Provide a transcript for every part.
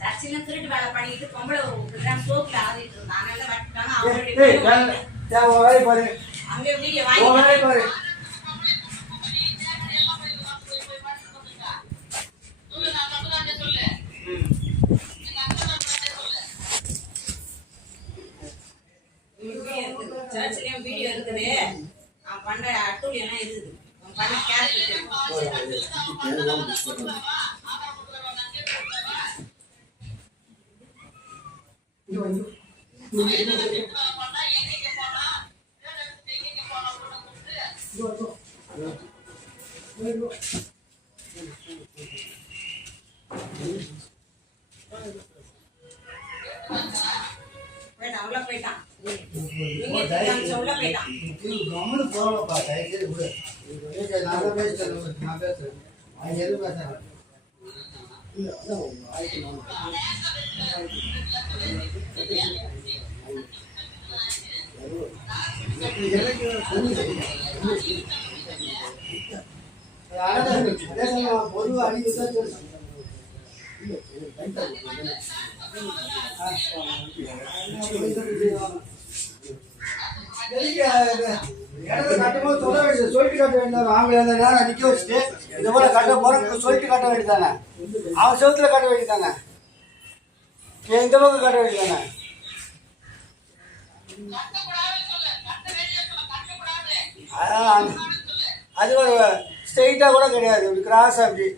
சர்ச்சில திருட்டு வேலை பண்ணிட்டு பொம்பளை சோப்புல ஆதிட்டு இருந்தாங்க அங்கே வீடியோ வாங்கி சர்ச்சிலையும் வீடியோ இருக்குது. நான் பண்ற அட்டூழி எல்லாம் இருக்குது. பண்ண கேரக்டர் போயிட்டான் சொல்லிட்டு காட்ட வேண்டியது அவங்க நேரம் நிக்க வச்சுட்டு இந்த போல கட்ட போற சொல்லிட்டு காட்ட வேண்டியதானே. அவன் செவத்துல காட்ட வேண்டியதானே, இந்த பக்கம் காட்ட வேண்டியதானே. அது ஒரு ஸ்ட்ரெயிட்டா கூட கிடையாது, இப்படி கிராஸ் அப்படி.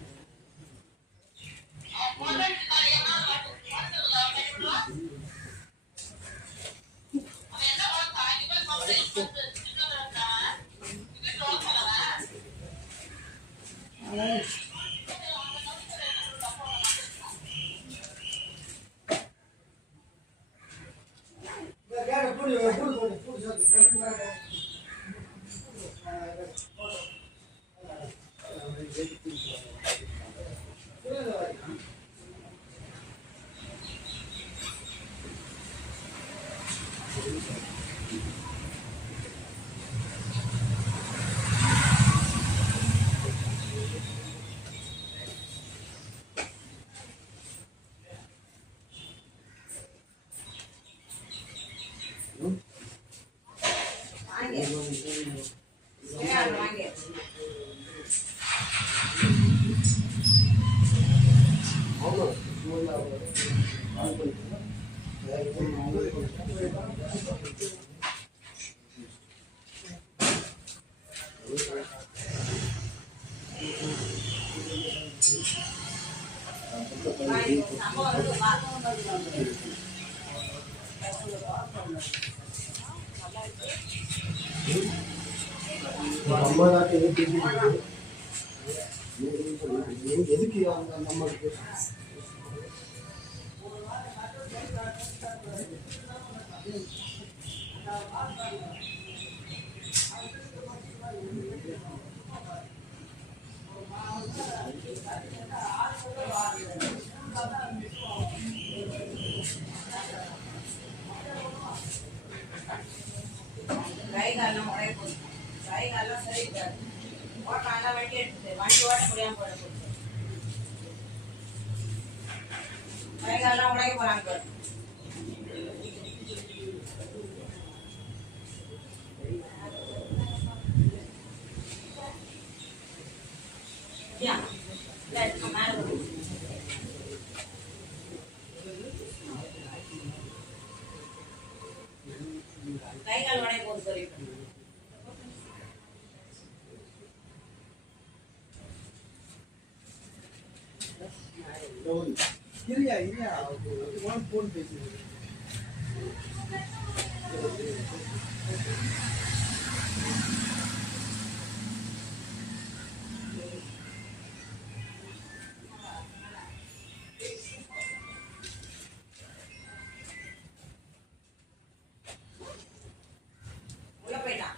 எதுக்கு நம்மளுக்கு உடைக்க போறாங்க. கை கால் உடைய போது சொல்லிட்டு போன் பேசுது. உள்ள போயிட்டான்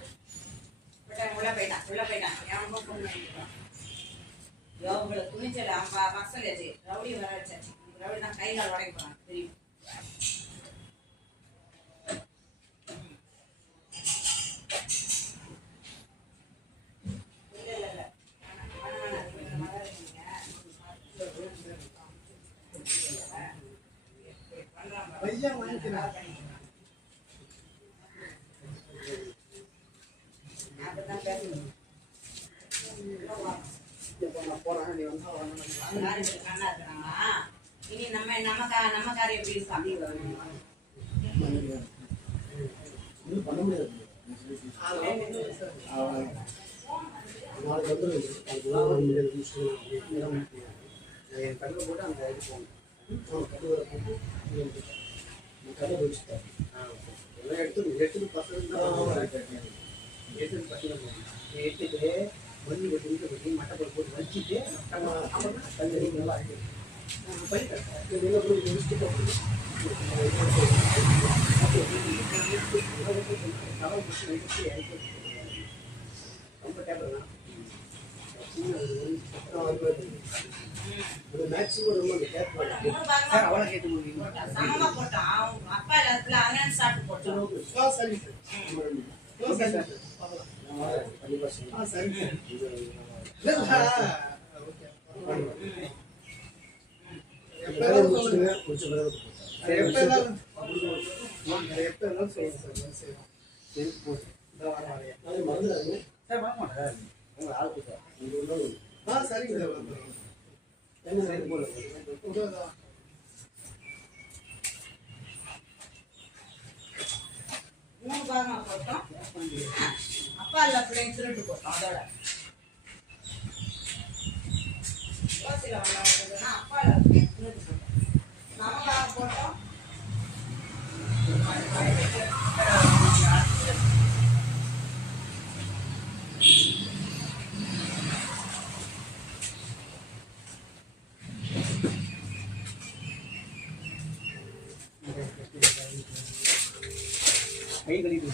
எவ்வளவு துணிச்சல் மக்கள் ரவுடி வர வச்சாச்சு. ரவுடி தான் கை கால் உடைக்க போறாங்க தெரியும். ஐயா வாங்கிக்கிறேன். போறேன் நீ வந்தா இனி நம்ம காரியம் எப்படி இருக்கும் பண்ண முடியாது. நாளைக்கு வந்து என் கண்ணில் போட்டு அந்த இது போகணும். கடை வச்சுட்டேன். எல்லாம் எடுத்து பசங்க எடுத்துட்டு பசங்க எடுத்துட்டு மண்ணி வெட்டி மட்டை போட்டு வச்சுட்டு அப்புறம் கல்லறி நல்லா ஆகிடும். ரொம்ப டேபிள் மேக்ஸிமம் ரொம்ப சார் அவ்வளோ கேட்டு முடியும். சமமா போட்டான் அப்பா இடத்துல அண்ணன் சாப்பிட்டு போட்டோம். சரி சார் கண்டிப்பாக சரி மூணு பாகமா போட்டோம். அப்பா இல்ல பிள்ளைங்க திருட்டு போட்டோம். அதோட யோசில வந்தா அப்பா இல்ல பிள்ளைங்க திருட்டு போட்டோம். நமக்காக போட்டோம். கை கழிவு